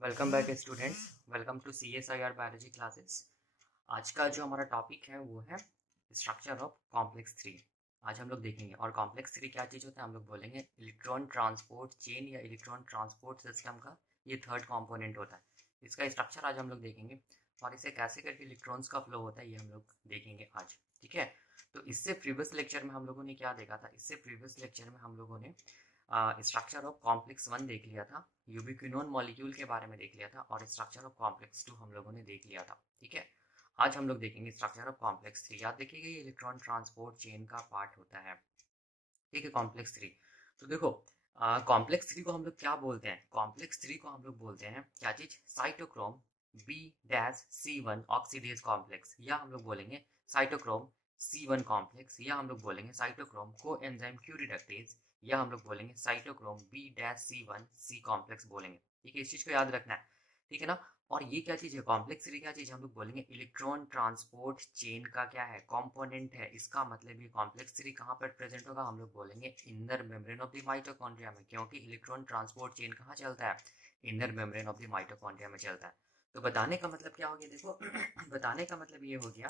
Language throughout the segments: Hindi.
Welcome back students. Welcome to CSIR biology classes. आज का जो हमारा टॉपिक है वो है स्ट्रक्चर ऑफ कॉम्प्लेक्स थ्री। आज हम लोग देखेंगे और कॉम्प्लेक्स थ्री क्या चीज़ होता है हम लोग बोलेंगे इलेक्ट्रॉन ट्रांसपोर्ट चेन या इलेक्ट्रॉन ट्रांसपोर्ट सिस्टम का ये थर्ड कंपोनेंट होता है। इसका स्ट्रक्चर आज हम लोग देखेंगे और इसे कैसे करके इलेक्ट्रॉन्स का फ्लो होता है ये हम लोग देखेंगे आज। ठीक है, तो इससे प्रीवियस लेक्चर में हम लोगों ने क्या देखा था? इससे प्रीवियस लेक्चर में हम लोगों ने स्ट्रक्चर ऑफ कॉम्प्लेक्स वन देख लिया था, यूबिक्विनोन मॉलिक्यूल के बारे में देख लिया था और स्ट्रक्चर ऑफ कॉम्प्लेक्स टू हम लोगों ने देख लिया था। ठीक है, आज हम लोग देखेंगे स्ट्रक्चर ऑफ कॉम्प्लेक्स थ्री। याद रखिएगा ये इलेक्ट्रॉन ट्रांसपोर्ट चेन का पार्ट होता है। ठीक है, कॉम्प्लेक्स थ्री। तो देखो कॉम्प्लेक्स थ्री को हम लोग क्या बोलते हैं? कॉम्प्लेक्स थ्री को हम लोग बोलते हैं क्या चीज? साइटोक्रोम B-C1 ऑक्सीडेज कॉम्प्लेक्स, या हम लोग बोलेंगे साइटोक्रोम C1 कॉम्प्लेक्स, या हम लोग बोलेंगे साइटोक्रोम कोएंजाइम क्यू रिडक्टेज, या हम लोग बोलेंगे साइटोक्रोम B-C1 C कॉम्प्लेक्स बोलेंगे। ठीक है, इस चीज को याद रखना है। ठीक है ना। और ये क्या चीज है? कॉम्प्लेक्स थ्री क्या चीज है? हम लोग बोलेंगे इलेक्ट्रॉन ट्रांसपोर्ट चेन का क्या है? कंपोनेंट है। इसका मतलब ये कॉम्प्लेक्स थ्री कहाँ पर प्रेजेंट होगा? हम लोग बोलेंगे inner membrane of the mitochondria में, क्योंकि इलेक्ट्रॉन ट्रांसपोर्ट चेन कहाँ चलता है? Inner membrane of the mitochondria में चलता है। तो बताने का मतलब क्या हो गया? देखो बताने का मतलब ये हो गया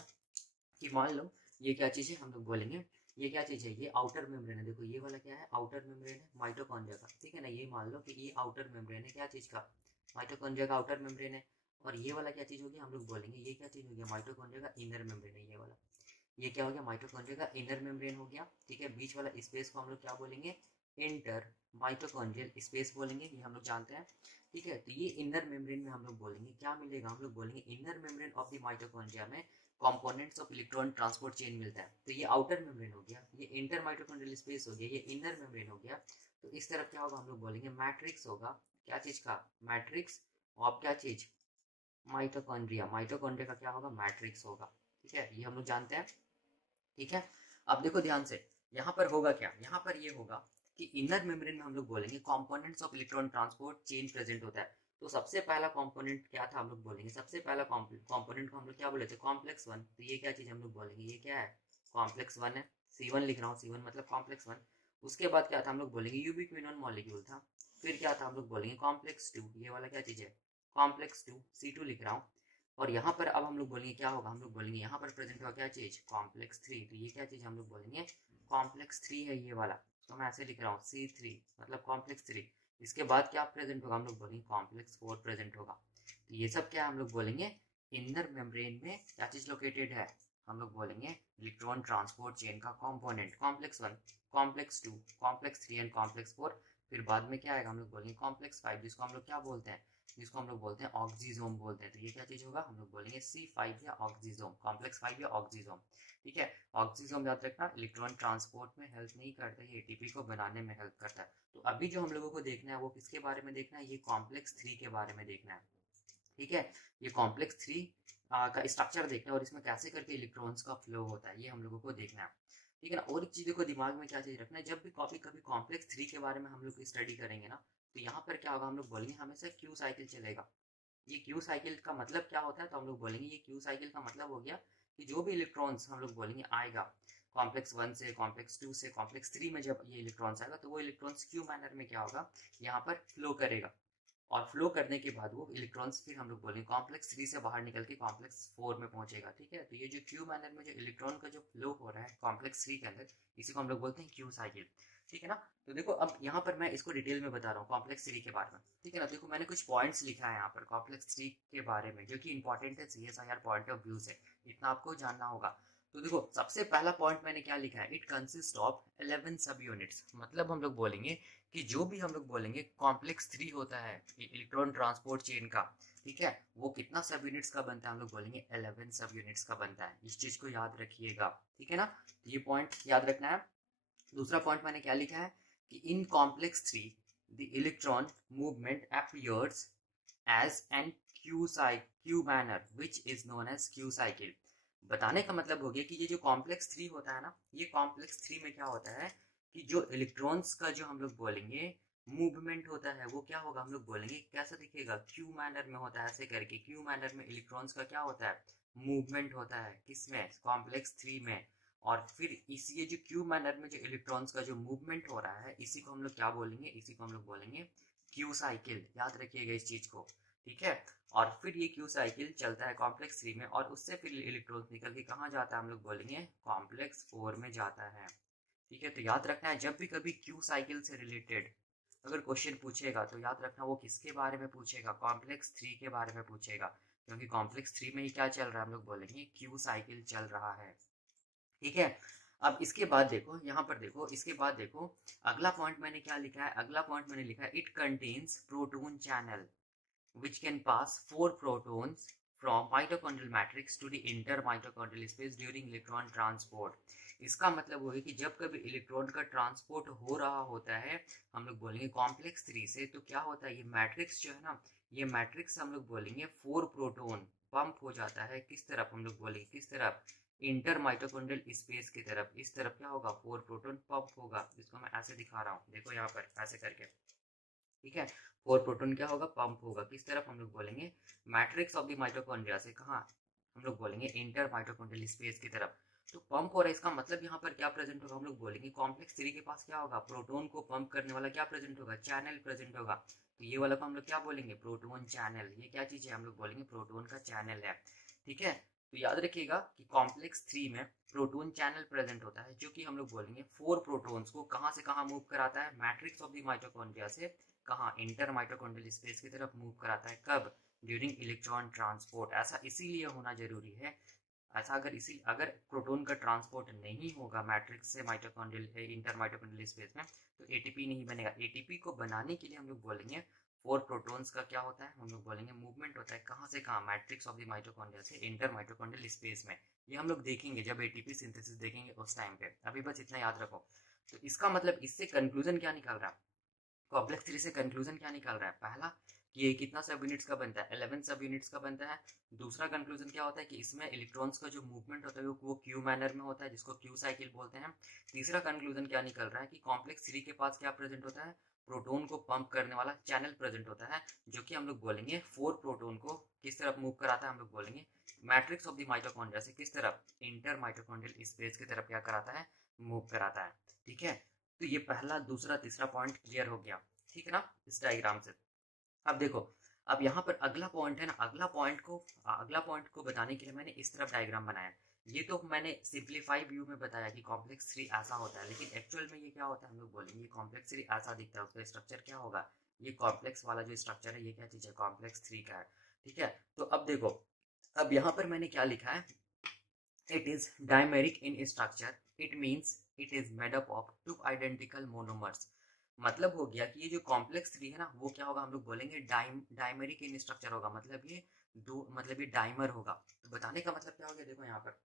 कि मान लो ये क्या चीज है? हम लोग बोलेंगे ये क्या चीज है? ये आउटर मेम्ब्रेन है। देखो ये वाला क्या है? आउटर मेम्ब्रेन है माइटोकॉन्ड्रिया का। ठीक है ना, ये मान लो कि ये आउटर मेम्ब्रेन है क्या चीज का? माइटोकॉन्ड्रिया का आउटर मेम्ब्रेन है। और ये वाला क्या चीज होगी? हम लोग बोलेंगे ये क्या चीज हो गया? माइटोकॉन्ड्रिया का इनर मेम्ब्रेन है ये वाला। ये क्या हो गया? माइटोकॉन्ड्रिया का इनर मेम्ब्रेन हो गया। ठीक है, बीच वाला स्पेस को हम लोग क्या बोलेंगे? इंटर माइटोकॉन्ड्रियल स्पेस बोलेंगे, ये हम लोग जानते हैं। ठीक है, तो ये इनर मेम्ब्रेन में हम लोग बोलेंगे क्या मिलेगा? हम लोग बोलेंगे inner membrane of the mitochondria में components of electron transport chain मिलता है। तो ये आउटर मेम्ब्रेन हो गया, ये इंटर माइटोकॉन्ड्रियल स्पेस हो गया, ये इनर मेम्ब्रेन हो गया। तो इस तरफ क्या होगा? हम लोग बोलेंगे मैट्रिक्स होगा। क्या चीज का? मैट्रिक्स ऑफ क्या चीज? माइटोकॉन्ड्रिया। माइटोकॉन्ड्रिया का क्या होगा? मैट्रिक्स होगा। ठीक है, ये हम लोग जानते हैं। ठीक है, अब देखो ध्यान से, यहाँ पर होगा क्या? यहाँ पर ये होगा कि इनर मेम्ब्रेन में हम लोग बोलेंगे components of electron transport chain present होता है। तो सबसे पहला कंपोनेंट क्या था? हम लोग बोलेंगे सबसे पहला कंपोनेंट को हम लोग क्या बोले थे? Complex one. तो ये क्या चीज हम लोग बोलेंगे? ये क्या है? कॉम्प्लेक्स वन है। C1 लिख रहा हूँ, C1 मतलब कॉम्प्लेक्स वन। उसके बाद क्या था? हम लोग बोलेंगे यूबिक्विनोन मॉलिक्यूल था। फिर क्या था? हम लोग बोलेंगे कॉम्प्लेक्स टू, ये वाला क्या चीज है? कॉम्प्लेक्स टू, C2 लिख रहा हूँ। और यहाँ पर अब हम लोग बोलेंगे क्या होगा? हम लोग बोलेंगे यहाँ पर प्रेजेंट होगा क्या चीज? Complex three. तो ये क्या चीज हम लोग बोलेंगे? कॉम्प्लेक्स थ्री है ये वाला। तो मैं ऐसे लिख रहा हूँ C3 मतलब कॉम्प्लेक्स थ्री। इसके बाद क्या प्रेजेंट होगा? हम लोग बोलेंगे कॉम्प्लेक्स फोर प्रेजेंट होगा। तो ये सब क्या हम लोग बोलेंगे? इनर मेम्ब्रेन में क्या चीज लोकेटेड है? हम लोग बोलेंगे इलेक्ट्रॉन ट्रांसपोर्ट चेन का component. Complex one, complex two, complex three and complex four. फिर बाद में क्या आएगा? हम लोग बोलेंगे कॉम्प्लेक्स फाइव, जिसको हम लोग क्या बोलते हैं? जिसको हम लोग बोलते हैं ऑक्सीजोम बोलते हैं। तो ये क्या चीज होगा? हम लोग बोलेंगे C5 या ऑक्सीजोम, कॉम्प्लेक्स फाइव या ऑक्सीजोम। ठीक है, ऑक्सीजोम याद रखना इलेक्ट्रॉन ट्रांसपोर्ट में हेल्प नहीं करता, ये एटीपी को बनाने में हेल्प करता है। तो अभी जो हम लोगों को देखना है वो किसके बारे में देखना है? ये कॉम्प्लेक्स थ्री के बारे में देखना है। ठीक है, ये कॉम्प्लेक्स थ्री का स्ट्रक्चर देखना है और इसमें कैसे करके इलेक्ट्रॉन्स का फ्लो होता है ये हम लोगों को देखना है। ठीक है ना। और एक चीज को दिमाग में क्या चीज रखना है, जब भी कॉपी कभी कॉम्प्लेक्स थ्री के बारे में हम लोग स्टडी करेंगे ना, तो यहाँ पर क्या होगा? हम लोग बोलेंगे हमेशा क्यू साइकिल चलेगा। ये क्यू साइकिल का मतलब क्या होता है? तो हम लोग बोलेंगे ये क्यू साइकिल का मतलब हो गया कि जो भी इलेक्ट्रॉन्स हम लोग बोलेंगे आएगा कॉम्प्लेक्स वन से, कॉम्प्लेक्स टू से, कॉम्प्लेक्स थ्री में, जब ये इलेक्ट्रॉन्स आएगा तो वो इलेक्ट्रॉन्स क्यू मैनर में क्या होगा? यहाँ पर फ्लो करेगा। और फ्लो करने के बाद वो इलेक्ट्रॉन्स फिर हम लोग बोलेंगे कॉम्प्लेक्स थ्री से बाहर निकल के कॉम्प्लेक्स फोर में पहुंचेगा। ठीक है, तो ये जो क्यू मैनर में जो इलेक्ट्रॉन का जो फ्लो हो रहा है कॉम्प्लेक्स थ्री के अंदर, इसी को हम लोग बोलते हैं क्यू साइकिल। ठीक है ना। तो देखो अब यहाँ पर मैं इसको डिटेल में बता रहा हूँ कॉम्प्लेक्स थ्री के बारे में। ठीक है ना, देखो मैंने कुछ पॉइंट्स लिखा है यहाँ पर कॉम्प्लेक्स थ्री के बारे में जो कि इंपॉर्टेंट है CSIR पॉइंट ऑफ व्यू से, इतना आपको जानना होगा। तो देखो सबसे पहला पॉइंट मैंने क्या लिखा है? इट कंसिस्ट ऑफ 11 सब यूनिट्स। मतलब हम लोग बोलेंगे कि जो भी हम लोग बोलेंगे कॉम्प्लेक्स थ्री होता है इलेक्ट्रॉन ट्रांसपोर्ट चेन का, ठीक है, वो कितना सब यूनिट्स का बनता है? हम लोग बोलेंगे 11 सब यूनिट्स का बनता है। इस चीज को याद रखिएगा। ठीक है ना, तो ये पॉइंट याद रखना है। दूसरा पॉइंट मैंने क्या लिखा है कि in complex three the electron movement appears as an Q manner which is known as Q cycle। बताने का मतलब हो गया कि ये जो कॉम्प्लेक्स थ्री होता है ना, ये कॉम्प्लेक्स थ्री में क्या होता है कि जो इलेक्ट्रॉन्स का जो हम लोग बोलेंगे मूवमेंट होता है वो क्या होगा? हम लोग बोलेंगे कैसा दिखेगा? क्यू मैनर में होता है। ऐसे करके क्यू मैनर में इलेक्ट्रॉन्स का क्या होता है? मूवमेंट होता है। किसमें? कॉम्प्लेक्स थ्री में। और फिर इसी ये जो क्यू मैनर में जो इलेक्ट्रॉन्स का जो मूवमेंट हो रहा है इसी को हम लोग क्या बोलेंगे? इसी को हम लोग बोलेंगे क्यू साइकिल। याद रखिएगा इस चीज को। ठीक है। और फिर ये क्यू साइकिल चलता है कॉम्प्लेक्स 3 में, और उससे फिर इलेक्ट्रॉन निकल के कहाँ जाता है, हम लोग बोलेंगे कॉम्प्लेक्स 4 में जाता है। ठीक है, तो याद रखना है जब भी कभी क्यू साइकिल से रिलेटेड अगर क्वेश्चन पूछेगा तो याद रखना वो किसके बारे में पूछेगा, कॉम्प्लेक्स 3 के बारे में पूछेगा, क्योंकि कॉम्प्लेक्स 3 में ही क्या चल रहा है, हम लोग बोलेंगे क्यू साइकिल चल रहा है। ठीक है। अब इसके बाद देखो, यहाँ पर देखो, इसके बाद देखो अगला पॉइंट मैंने क्या लिखा है, अगला पॉइंट मैंने लिखा है it contains proton channel which can pass 4 protons from mitochondrial matrix to the intermitochondrial space during electron transport। इसका मतलब वो है कि जब कभी इलेक्ट्रॉन का ट्रांसपोर्ट हो रहा होता है, हम लोग बोलेंगे कॉम्प्लेक्स 3 से, तो क्या होता है, ये मैट्रिक्स जो है ना, ये मैट्रिक्स हम लोग बोलेंगे 4 प्रोटोन पंप हो जाता है किस तरफ, हम लोग बोलेंगे किस तरफ, इंटर माइटोकॉन्ड्रियल स्पेस की तरफ। इस तरफ क्या होगा, 4 प्रोटोन पंप होगा, जिसको मैं ऐसे दिखा रहा हूँ, देखो यहाँ पर ऐसे करके। ठीक है, 4 प्रोटॉन क्या होगा, पंप होगा किस तरफ, हम लोग बोलेंगे मैट्रिक्स ऑफ द माइटोकॉन्ड्रिया से, कहाँ, हम लोग बोलेंगे इंटर माइटोकॉन्ड्रियल स्पेस की तरफ। तो पंप हो रहा है, इसका मतलब यहाँ पर क्या प्रेजेंट होगा, हम लोग बोलेंगे कॉम्प्लेक्स 3 के पास क्या होगा, प्रोटोन को पंप करने वाला क्या प्रेजेंट होगा, चैनल प्रेजेंट होगा। तो ये वाला को हम लोग क्या बोलेंगे, प्रोटोन चैनल। ये क्या चीज है, हम लोग बोलेंगे प्रोटोन का चैनल है। ठीक है, तो याद रखिएगा कि कॉम्प्लेक्स 3 में प्रोटोन चैनल प्रेजेंट होता है, जो कि हम लोग बोलेंगे 4 प्रोटॉन्स को कहाँ से कहाँ मूव कराता है, मैट्रिक्स ऑफ द माइटोकॉन्ड्रिया से कहाँ, इंटर माइटोकॉन्ड्रियल स्पेस की तरफ मूव कराता है, कब, ड्यूरिंग इलेक्ट्रॉन ट्रांसपोर्ट। ऐसा इसीलिए होना जरूरी है, ऐसा अगर प्रोटॉन का ट्रांसपोर्ट नहीं होगा मैट्रिक्स से माइटोकॉन्ड्रियल इंटर माइटोकॉन्ड्रियल स्पेस में, तो एटीपी नहीं बनेगा। एटीपी को बनाने के लिए हम लोग बोलेंगे 4 प्रोटॉन्स का क्या होता है, हम लोग बोलेंगे मूवमेंट होता है, कहाँ से कहाँ, मैट्रिक्स ऑफ द माइटोकॉन्ड्रिया से इंटर माइटोकॉन्ड्रियल स्पेस में। ये हम लोग देखेंगे जब एटीपी सिंथेसिस देखेंगे उस टाइम पे, अभी बस इतना याद रखो। तो इसका मतलब इससे कंक्लूजन क्या निकल रहा है, कॉम्प्लेक्स 3 से कंक्लूजन क्या निकल रहा है, पहला कि ये कितना सब यूनिट्स का बनता है, 11 सब यूनिट्स का बनता है। दूसरा कंक्लूजन क्या होता है कि इसमें इलेक्ट्रॉन्स का जो मूवमेंट होता है वो क्यू मैनर में होता है, जिसको क्यू साइकिल बोलते हैं। तीसरा कंक्लूजन क्या निकल रहा है कि कॉम्प्लेक्स 3 के पास क्या प्रेजेंट होता है, प्रोटोन को पंप करने वाला चैनल प्रेजेंट होता है, जो कि हम लोग बोलेंगे 4 प्रोटोन को किस तरफ मूव कराता है, हम लोग बोलेंगे मैट्रिक्स ऑफ द माइटोकॉन्ड्रिया से किस तरफ, इंटर माइटोकॉन्ड्रियल स्पेस की तरफ क्या कराता है, मूव कराता है। ठीक है, तो ये पहला दूसरा तीसरा पॉइंट क्लियर हो गया, ठीक है ना, इस डायग्राम से। अब देखो, अब यहाँ पर अगला पॉइंट है ना, अगला पॉइंट को बताने के लिए मैंने इस तरफ डायग्राम बनाया। ये तो मैंने सिंप्लीफाई व्यू में बताया कि कॉम्प्लेक्स 3 ऐसा होता है, लेकिन एक्चुअल में ये क्या होता है, हम लोग बोलेंगे कॉम्प्लेक्स 3 ऐसा दिखता है, उसका स्ट्रक्चर क्या होगा, ये कॉम्प्लेक्स वाला जो स्ट्रक्चर है ये क्या चीज है, कॉम्प्लेक्स 3 का है। ठीक है, तो अब देखो, अब यहाँ पर मैंने क्या लिखा है, it is dimeric in structure, it means it is made up of two identical monomers। मतलब हो गया कि ये जो कॉम्प्लेक्स 3 है ना, वो क्या होगा, हम लोग बोलेंगे डाइमेरिक इन स्ट्रक्चर होगा, मतलब ये दो, मतलब ये डाइमर होगा। तो बताने का मतलब क्या हो गया, देखो यहाँ पर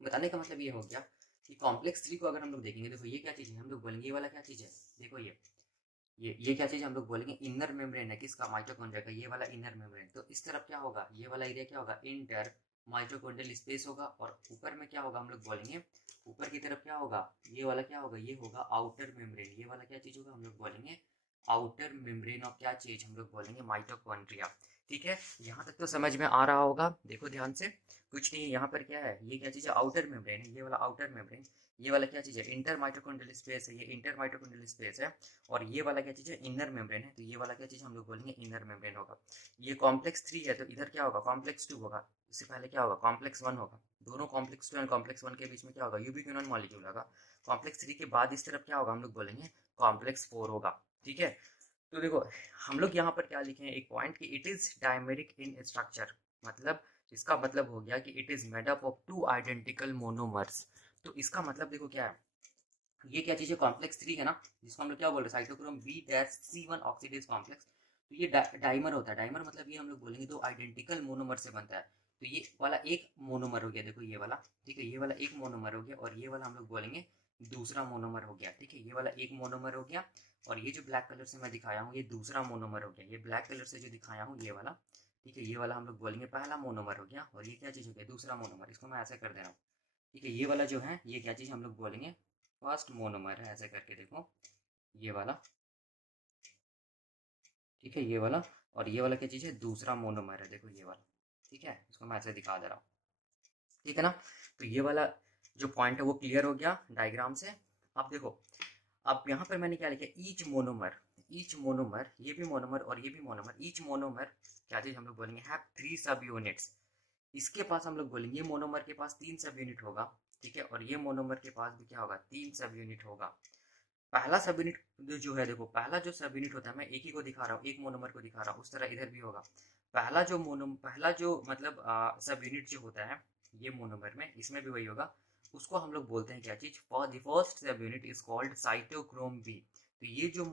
बताने का मतलब ये हो गया कि कॉम्प्लेक्स 3 को अगर हम लोग देखेंगे, देखो ये क्या चीज है, हम लोग बोलेंगे ये वाला क्या चीज है, देखो ये क्या चीज हम लोग बोलेंगे, इनर मेम्ब्रेन है किसका, माइटोकॉन्ड्रिया का, ये वाला इनर मेम्ब्रेन। तो इस तरफ क्या होगा, ये वाला एरिया क्या होगा, इंटर माइटोकॉन्ड्रियल स्पेस होगा, और ऊपर में क्या होगा, हम लोग बोलेंगे ऊपर की तरफ क्या होगा, ये वाला क्या होगा, ये होगा आउटर मेम्ब्रेन। ये वाला क्या चीज होगा, हम लोग बोलेंगे आउटर मेम्ब्रेन ऑफ क्या चीज, हम लोग बोलेंगे माइटोकॉन्ड्रिया। ठीक है, यहाँ तक तो समझ में आ रहा होगा, देखो ध्यान से, कुछ नहीं, यहाँ पर क्या है, ये क्या चीज है, आउटर मेम्ब्रेन है, ये वाला आउटर मेम्ब्रेन, ये वाला क्या चीज है, इंटर माइटोकॉन्ड्रियल स्पेस है, ये इंटर माइटोकॉन्ड्रियल स्पेस है, और ये वाला क्या चीज है, इनर मेम्ब्रेन है, तो ये वाला क्या चीज हम लोग बोलेंगे इनर मेम्ब्रेन होगा। ये कॉम्प्लेक्स 3 है, तो इधर क्या होगा, कॉम्प्लेक्स 2 होगा, इससे पहले क्या होगा, कॉम्प्लेक्स 1 होगा। दोनों कॉम्प्लेक्स 2 एंड कॉम्प्लेक्स 1 के बीच में क्या होगा, यूबिक्विनोन मॉलिक्यूल होगा। कॉम्प्लेक्स 3 के बाद इस तरफ क्या होगा, हम लोग बोलेंगे कॉम्प्लेक्स 4 होगा। ठीक है, तो देखो हम लोग यहाँ पर क्या लिखे हैं, एक पॉइंट कि it is dimeric in structure, मतलब इसका मतलब हो गया कि it is made up of two identical monomers. तो इसका मतलब देखो क्या है, ये क्या चीज है, कॉम्प्लेक्स 3 है ना, जिसको हम लोग क्या बोल रहे हैं, साइटोक्रोम B-C1 ऑक्सीडेज कॉम्प्लेक्स। तो ये डाइमर होता है, डाइमर मतलब ये हम लोग बोलेंगे दो आइडेंटिकल मोनोमर से बनता है। तो ये वाला एक मोनोमर हो गया, देखो ये वाला, ठीक है, ये वाला एक मोनोमर हो गया, और ये वाला हम लोग बोलेंगे दूसरा मोनोमर हो गया। ठीक है, ये वाला एक मोनोमर हो गया, और ये जो ब्लैक कलर से मैं दिखाया हूँ ये दूसरा मोनोमर हो गया, ये ब्लैक कलर से जो दिखाया हूँ ये वाला। ठीक है, ये वाला हम लोग बोलेंगे पहला मोनोमर हो गया, और ये क्या चीज हो गया, दूसरा मोनोमर। इसको मैं ऐसे कर दे रहा हूँ। ठीक है, ये वाला जो है ये क्या चीज हम लोग बोलेंगे फर्स्ट मोनोमर है, ऐसे करके देखो, ये वाला। ठीक है, ये वाला, और ये वाला क्या चीज है, दूसरा मोनोमर है, देखो ये वाला। ठीक है, इसको मैं ऐसे दिखा दे रहा हूँ। ठीक है ना, तो ये वाला जो पॉइंट है वो क्लियर हो गया डायग्राम से। अब देखो, अब यहाँ पर मैंने क्या लिखा, ईच मोनोमर, ये भी मोनोमर और ये भी मोनोमर, ईच मोनोमर क्या चीज हम लोग बोलेंगे हैव 3 सब यूनिट्स। इसके पास हम लोग बोलेंगे मोनोमर के पास 3 सब यूनिट होगा, ठीक है, और ये मोनोमर के पास भी क्या होगा, 3 सब यूनिट होगा। पहला सब यूनिट जो है, देखो पहला जो सब यूनिट होता है, मैं एक ही को दिखा रहा हूँ, एक मोनोमर को दिखा रहा हूँ, उस तरह इधर भी होगा। पहला जो मतलब सब यूनिट जो होता है ये मोनोमर में, इसमें भी वही होगा, उसको हम लोग बोलते हैं क्या चीज, first subunit is called cytochrome b. तो ये जो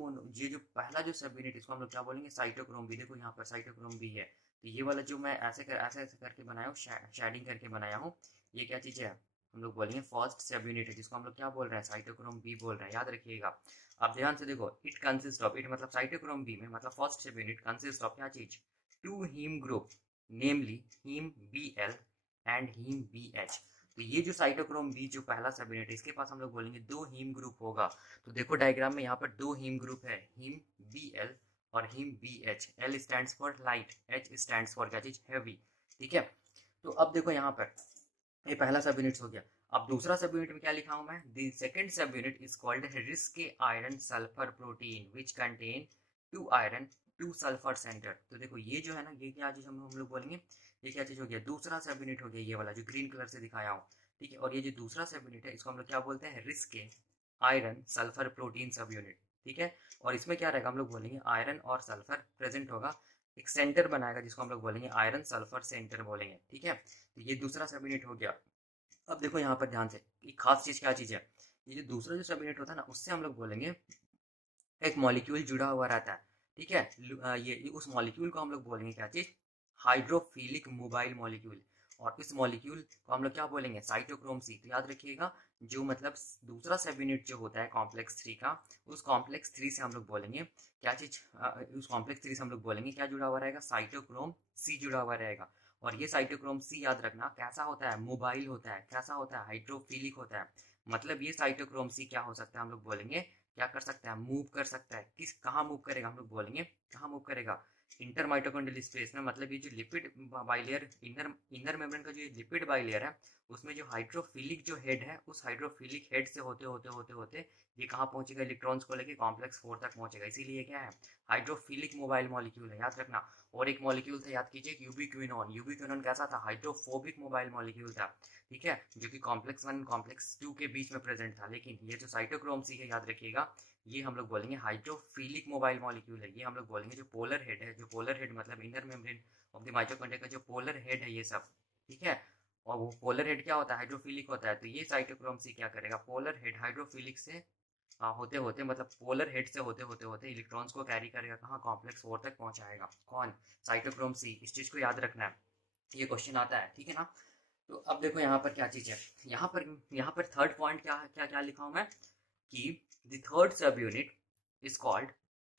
पहला जो सब यूनिट, इसको हम लोग क्या बोलेंगे, साइटोक्रोम बी। देखो यहाँ पर साइटोक्रोम बी है, तो ये वाला जो मैं ऐसे करके बनाया हूँ, शेडिंग करके बनाया हूँ, ये क्या चीज है, हम लोग बोलेंगे फर्स्ट सब यूनिट है, जिसको हम लोग क्या बोल रहे हैं, साइटोक्रोम बी बोल रहे हैं, याद रखिएगा। अब ध्यान से देखो, इट कंसिस्ट ऑफ, इट मतलब साइटोक्रोम बी में मतलब फर्स्ट सब यूनिट कंसिस्ट ऑफ क्या चीज, 2 heme group, namely heme b L and heme b H. तो ये जो साइटोक्रोम बी जो पहला सब यूनिट है, इसके पास हम लोग बोलेंगे 2 हीम ग्रुप होगा। तो देखो डायग्राम में यहाँ पर 2 हीम ग्रुप है, हीम बी एल और heme b H. L stands for light, H stands for क्या चीज, हैवी, ठीक है। तो अब देखो यहाँ पर ये पहला सब यूनिट हो गया। अब दूसरा सब यूनिट में क्या लिखा हूं मैं, द सेकंड सब unit is called risky iron sulphur protein which contain 2 iron 2 sulphur centre. तो देखो ये जो है ना, ये क्या चीज हम लोग बोलेंगे, ये क्या चीज हो गया, दूसरा सब यूनिट हो गया, ये वाला जो ग्रीन कलर से दिखाया हूँ, ठीक है। और ये जो दूसरा सब यूनिट है, इसको हम लोग क्या बोलते हैं, रिस्के आयरन सल्फर प्रोटीन सब यूनिट, ठीक है। और इसमें क्या रहेगा, हम लोग बोलेंगे आयरन और सल्फर प्रेजेंट होगा, एक सेंटर बनाएगा जिसको हम लोग बोलेंगे आयरन सल्फर सेंटर बोलेंगे, ठीक है। तो ये दूसरा सब यूनिट हो गया। अब देखो यहाँ पर ध्यान से, एक खास चीज क्या चीज है, ये जो दूसरा जो सब यूनिट होता है ना, उससे हम लोग बोलेंगे एक मॉलिक्यूल जुड़ा हुआ रहता है, ठीक है। ये उस मॉलिक्यूल को हम लोग बोलेंगे क्या चीज, हाइड्रोफिलिक मोबाइल मॉलिक्यूल। और इस मॉलिक्यूल को हम लोग क्या बोलेंगे, साइटोक्रोम सी। तो याद रखिएगा, जो मतलब दूसरा सब यूनिट जो होता है कॉम्प्लेक्स 3 का, उस कॉम्प्लेक्स 3 से हम लोग बोलेंगे क्या चीज, उस कॉम्प्लेक्स 3 से हम लोग बोलेंगे क्या जुड़ा हुआ रहेगा, साइटोक्रोम सी जुड़ा हुआ रहेगा। और ये साइटोक्रोम सी याद रखना कैसा होता है, मोबाइल होता है, कैसा होता है, हाइड्रोफिलिक होता है। मतलब ये साइटोक्रोम सी क्या हो सकता है, हम लोग बोलेंगे क्या कर सकता है, मूव कर सकता है। किस कहाँ मूव करेगा, हम लोग बोलेंगे कहाँ मूव करेगा, इंटर माइटोकॉन्ड्रियल स्पेस में। मतलब ये जो लिपिड बाइलेयर, इनर मेम्ब्रेन का जो लिपिड बाइलेयर है, उसमें जो हाइड्रोफिलिक जो हेड है, उस हाइड्रोफिलिक हेड से होते होते होते होते ये कहाँ पहुंचेगा, इलेक्ट्रॉन्स को लेके कॉम्प्लेक्स 4 तक पहुंचेगा। इसीलिए क्या है, हाइड्रोफिलिक मोबाइल मॉलिक्यूल है, याद रखना। और एक मॉलिक्यूल था, याद कीजिए, यूबिक्विनोन। यूबिक्विनोन कैसा था, हाइड्रोफोबिक मोबाइल मॉलिक्यूल था, ठीक है, जो कि कॉम्प्लेक्स 1 कॉम्प्लेक्स 2 के बीच में प्रेजेंट था। लेकिन ये जो साइटोक्रोम सी है, याद रखिएगा, ये हम लोग बोलेंगे हाइड्रोफिलिक मोबाइल मॉलिक्यूल है। ये हम लोग बोलेंगे जो पोलर हेड है, जो पोलर हेड मतलब inner membrane of the mitochondria का जो पोलर हेड है ये सब, ठीक है। और वो पोलर हेड क्या होता है, हाइड्रोफिलिक होता है। तो ये साइटोक्रोम सी क्या करेगा, पोलर हेड हाइड्रोफिलिक से होते होते, मतलब पोलर हेड से होते होते होते इलेक्ट्रॉन्स को कैरी करेगा कहाँ, कॉम्प्लेक्स 4 तक पहुंचाएगा। कौन, साइटोक्रोम सी। इस चीज को याद रखना है, ये क्वेश्चन आता है, ठीक है ना। तो अब देखो यहाँ पर क्या चीज है, यहाँ पर थर्ड पॉइंट क्या क्या क्या लिखा हूं मैं, कि the third subunit is called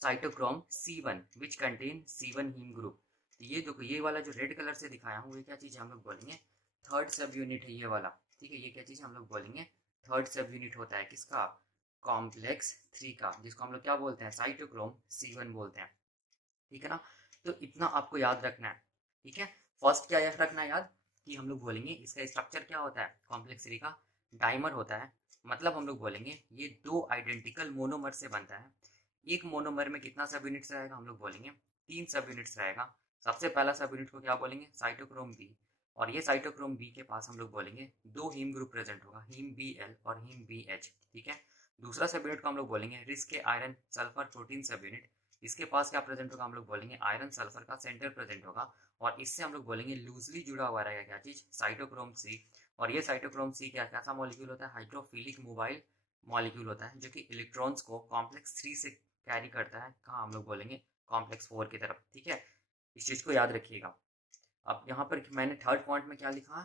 cytochrome C1 which contain C1 heme group। तो ये देखो, ये वाला जो रेड कलर से दिखाया हूँ, ये क्या चीज है, हम लोग बोलेंगे थर्ड सब यूनिट है ये वाला, ठीक है। ये क्या चीज हम लोग बोलेंगे, थर्ड सब यूनिट होता है किसका, कॉम्प्लेक्स 3 का, जिसको हम लोग क्या बोलते हैं, साइटोक्रोम C1 बोलते हैं, ठीक है ना। तो इतना आपको याद रखना है, ठीक है। फर्स्ट क्या याद रखना है, याद कि हम लोग बोलेंगे इसका स्ट्रक्चर क्या होता है, कॉम्प्लेक्स 3 का डाइमर होता है। मतलब हम लोग बोलेंगे ये 2 आइडेंटिकल मोनोमर से बनता है। एक मोनोमर में कितना सब यूनिट्स रहेगा, हम लोग बोलेंगे 3 सब यूनिट्स रहेगा। सबसे पहला सब यूनिट को क्या बोलेंगे, साइटोक्रोम बी। और ये साइटोक्रोम बी के पास हम लोग बोलेंगे 2 हीम ग्रुप प्रेजेंट होगा, हीम बी एल और हीम बी एच, ठीक है। दूसरा सब यूनिट को हम लोग बोलेंगे रिस्क आयरन सल्फर प्रोटीन सब यूनिट। इसके पास क्या प्रेजेंट होगा, हम लोग बोलेंगे आयरन सल्फर का सेंटर प्रेजेंट होगा। और इससे हम लोग बोलेंगे लूजली जुड़ा हुआ रहेगा क्या चीज, साइटोक्रोम सी। और ये साइटोक्रोम सी क्या कैसा मॉलिक्यूल होता है, हाइड्रोफिलिक मोबाइल मॉलिक्यूल होता है, जो कि इलेक्ट्रॉन्स को कॉम्प्लेक्स 3 से कैरी करता है कहाँ, हम लोग बोलेंगे कॉम्प्लेक्स 4 की तरफ, ठीक है। इस चीज को याद रखिएगा। अब यहाँ पर मैंने थर्ड पॉइंट में क्या लिखा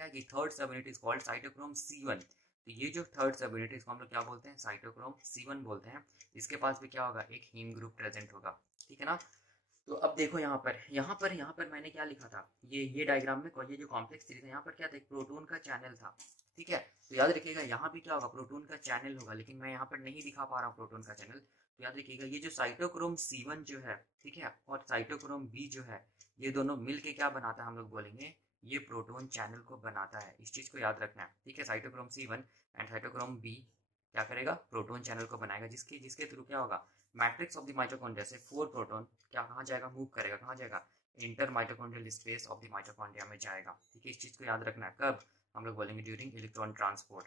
है कि थर्ड सब unit is called cytochrome C1। तो ये जो थर्ड सब यूनिट है, इसको हम लोग क्या बोलते हैं, साइटोक्रोम C1 बोलते हैं। इसके पास भी क्या होगा, एक हीम ग्रुप प्रेजेंट होगा, ठीक है ना। तो अब देखो यहाँ पर मैंने क्या लिखा था, ये डायग्राम में ये जो कॉम्प्लेक्स थ्री था, यहाँ पर क्या था, एक प्रोटोन का चैनल था, ठीक है। तो याद रखिएगा यहाँ भी क्या होगा, प्रोटोन का चैनल होगा, लेकिन मैं यहाँ पर नहीं दिखा पा रहा हूँ प्रोटोन का चैनल। तो याद रखिएगा ये जो साइटोक्रोम C1 जो है, ठीक है, और साइटोक्रोम B जो है, ये दोनों मिलके क्या बनाता है, हम लोग बोलेंगे ये प्रोटोन चैनल को बनाता है। इस चीज को याद रखना है, ठीक है। Cytochrome C1 and cytochrome B क्या करेगा, प्रोटोन चैनल को बनाएगा, जिसके जिसके थ्रू क्या होगा, मैट्रिक्स ऑफ द माइटोकॉन्ड्रिया से 4 प्रोटॉन क्या कहाँ जाएगा, मूव करेगा, कहाँ जाएगा, inter mitochondrial space of the mitochondria में जाएगा। ठीक है, इस चीज को याद रखना है। कब? हम लोग बोलेंगे ड्यूरिंग इलेक्ट्रॉन ट्रांसपोर्ट।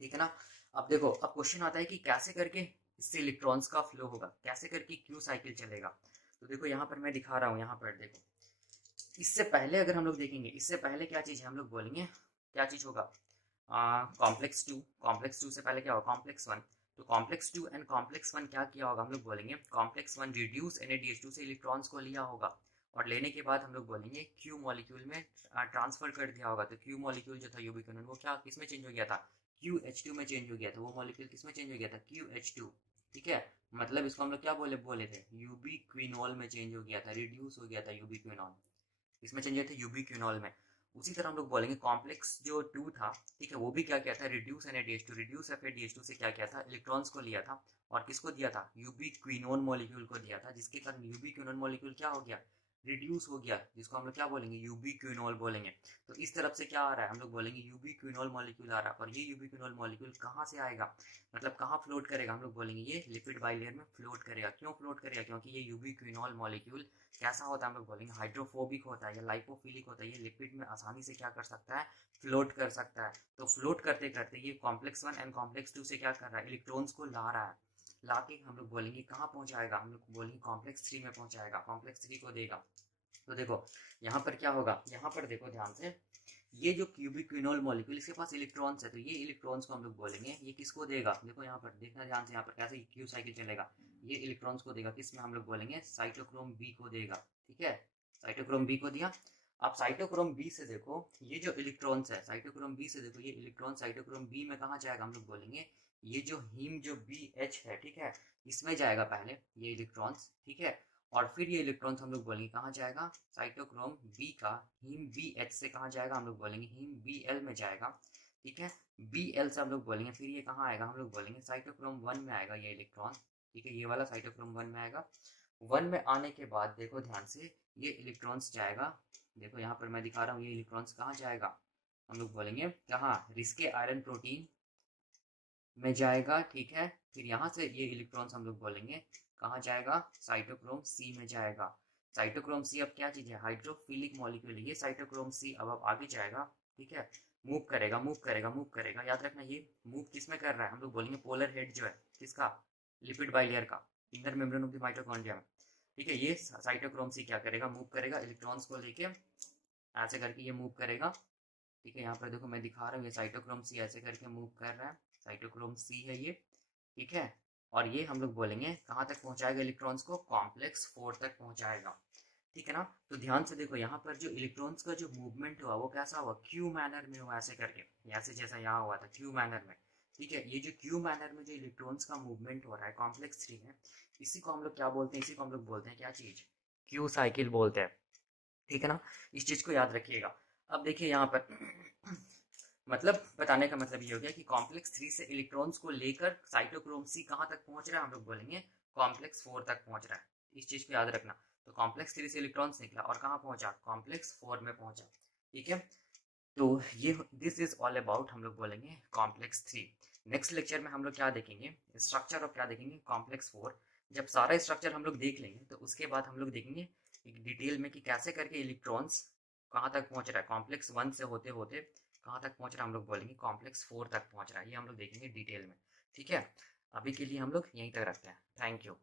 ठीक है ना। अब देखो, अब क्वेश्चन आता है कि कैसे करके इससे इलेक्ट्रॉन्स का फ्लो होगा, कैसे करके क्यू साइकिल चलेगा। तो देखो यहाँ पर मैं दिखा रहा हूँ, यहाँ पर देखो। इससे पहले अगर हम लोग देखेंगे, इससे पहले क्या चीज है, हम लोग बोलेंगे क्या चीज होगा, कॉम्प्लेक्स टू। कॉम्प्लेक्स टू से पहले क्या होगा, कॉम्प्लेक्स वन। तो complex two and complex one क्या किया होगा, हम लोग बोलेंगे कॉम्प्लेक्स वन रिड्यूस NaDH2 से इलेक्ट्रॉन्स को लिया होगा, और लेने के बाद हम लोग बोलेंगे क्यू मॉलिक्यूल में ट्रांसफर कर दिया होगा। तो क्यू मॉलिक्यूल जो था यूबिक्विनोन, वो क्या किस में चेंज हो गया था, QH2 में चेंज हो गया था। वो मॉलिक्यूल किस में चेंज हो गया था, QH2। ठीक है, मतलब इसको हम लोग क्या बोले बोले थे, यूबिक्विनोल में चेंज हो गया था, रिड्यूस हो गया था यूबिक्विनोल। इसमें चेंज हुआ था यूबिक्विनोल में। उसी तरह हम लोग बोलेंगे कॉम्प्लेक्स जो टू था, ठीक है, वो भी क्या किया था, रिड्यूस NaDH2, रिड्यूस FADH2 से क्या किया था, इलेक्ट्रॉन्स को लिया था, और किसको दिया था, यूबिक्विनोन मॉलिक्यूल को दिया था, जिसके कारण यूबिक्विनोन मॉलिक्यूल क्या हो गया, रिड्यूस हो गया, जिसको हम लोग क्या बोलेंगे, यूबिक्विनोल बोलेंगे। तो इस तरफ से क्या आ रहा है, हम लोग बोलेंगे यूबिक्विनोल मॉलिक्यूल आ रहा है। और ये यूबिक्विनोल मॉलिक्यूल कहाँ से आएगा, मतलब कहाँ फ्लोट करेगा, हम लोग बोलेंगे ये लिपिड बाइलेयर में फ्लोट करेगा। क्यों फ्लोट करेगा, क्योंकि ये यूबिक्विनोल मॉलिक्यूल कैसा होता है, हम लोग बोलेंगे हाइड्रोफोबिक होता है या लाइपोफिलिक होता है। ये लिपिड में आसानी से क्या कर सकता है, फ्लोट कर सकता है। तो फ्लोट करते करते ये complex one and complex two से क्या कर रहा है, इलेक्ट्रॉन्स को ला रहा है। लाके हम लोग बोलेंगे कहाँ पहुंचाएगा, हम लोग बोलेंगे कॉम्प्लेक्स थ्री में पहुंचाएगा, कॉम्प्लेक्स थ्री को देगा। तो देखो यहाँ पर क्या होगा, यहाँ पर देखो ध्यान से, ये जो क्यूबिक्विनोल मॉलिक्यूल, इसके पास इलेक्ट्रॉन्स है, तो ये इलेक्ट्रॉन्स को हम लोग बोलेंगे, ये किसको देगा, देखो यहाँ पर देखना ध्यान से, यहाँ पर कैसे क्यू साइकिल चलेगा। ये इलेक्ट्रॉन्स को देगा, किसमें, हम लोग बोलेंगे साइटोक्रोम बी को देगा। ठीक है, साइटोक्रोम बी को दिया। अब साइटोक्रोम बी से देखो, ये जो इलेक्ट्रॉन्स है, साइटोक्रोम बी से देखो, ये इलेक्ट्रॉन साइटोक्रोम बी में कहाँ जाएगा, हम लोग बोलेंगे ये जो हीम जो BH है, ठीक है, इसमें जाएगा पहले ये इलेक्ट्रॉन्स। ठीक है, और फिर ये इलेक्ट्रॉन्स हम लोग बोलेंगे कहाँ जाएगा, साइटोक्रोम बी का हीम BH से कहाँ जाएगा, हम लोग बोलेंगे हीम BL में जाएगा। ठीक है, BL से हम लोग बोलेंगे फिर ये कहाँ आएगा, हम लोग बोलेंगे साइटोक्रोम 1 में आएगा ये इलेक्ट्रॉन। ठीक है, ये वाला साइटोक्रोम 1 में आएगा। 1 में आने के बाद देखो ध्यान से, ये इलेक्ट्रॉन्स जाएगा, देखो यहाँ पर मैं दिखा रहा हूँ, ये इलेक्ट्रॉन्स कहाँ जाएगा, हम लोग बोलेंगे कहाँ, रिस्के आयरन प्रोटीन में जाएगा। ठीक है, फिर यहाँ से ये इलेक्ट्रॉन्स हम लोग बोलेंगे कहाँ जाएगा, साइटोक्रोम सी में जाएगा। साइटोक्रोम सी अब क्या चीज है, हाइड्रोफिलिक मॉलिक्यूल है ये साइटोक्रोम सी। अब आगे जाएगा, ठीक है, मूव करेगा मूव करेगा मूव करेगा। याद रखना ये मूव किस में कर रहा है, हम लोग बोलेंगे पोलर हेड जो है किसका, लिपिड बाइलेयर का, inner membrane of the mitochondria में। ठीक है, ये साइटोक्रोम सी क्या करेगा, मूव करेगा इलेक्ट्रॉन्स को लेके, ऐसे करके ये मूव करेगा। ठीक है, यहाँ पर देखो मैं दिखा रहा हूँ, ये साइटोक्रोम सी ऐसे करके मूव कर रहा है, साइटोक्रोम सी है ये। ठीक है, और ये हम लोग बोलेंगे कहाँ तक पहुंचाएगा इलेक्ट्रॉन्स को, कॉम्प्लेक्स 4 तक पहुंचाएगा। ठीक है ना। तो ध्यान से देखो, यहाँ पर जो इलेक्ट्रॉन्स का जो मूवमेंट हुआ वो कैसा हुआ, क्यू मैनर में हुआ, ऐसे करके, ऐसे जैसा यहाँ हुआ था क्यू मैनर में। ठीक है, ये जो क्यू मैनर में जो इलेक्ट्रॉन्स का मूवमेंट हो रहा है कॉम्प्लेक्स 3 में, इसी को हम लोग क्या बोलते हैं, इसी को हम लोग बोलते हैं क्या चीज, क्यू साइकिल बोलते हैं। ठीक है ना, इस चीज को याद रखिएगा। अब देखिए यहाँ पर मतलब बताने का मतलब ये हो गया कि कॉम्प्लेक्स 3 से इलेक्ट्रॉन्स को लेकर साइटोक्रोम सी कहाँ तक पहुंच रहा है, हम लोग बोलेंगे कॉम्प्लेक्स 4 तक पहुंच रहा है। इस चीज को याद रखना। तो कॉम्प्लेक्स 3 से इलेक्ट्रॉन्स निकला और कहाँ पहुंचा, कॉम्प्लेक्स 4 में पहुंचा। ठीक है, तो ये दिस इज ऑल अबाउट हम लोग बोलेंगे कॉम्प्लेक्स 3। नेक्स्ट लेक्चर में हम लोग क्या देखेंगे, स्ट्रक्चर ऑफ क्या देखेंगे, कॉम्प्लेक्स 4। जब सारा स्ट्रक्चर हम लोग देख लेंगे तो उसके बाद हम लोग देखेंगे एक डिटेल में कि कैसे करके इलेक्ट्रॉन्स कहाँ तक पहुंच रहा है, कॉम्प्लेक्स 1 से होते होते कहाँ तक पहुंच रहा है, हम लोग बोलेंगे कॉम्प्लेक्स 4 तक पहुंच रहा है। ये हम लोग देखेंगे डिटेल में। ठीक है, अभी के लिए हम लोग यहीं तक रखते हैं। Thank you.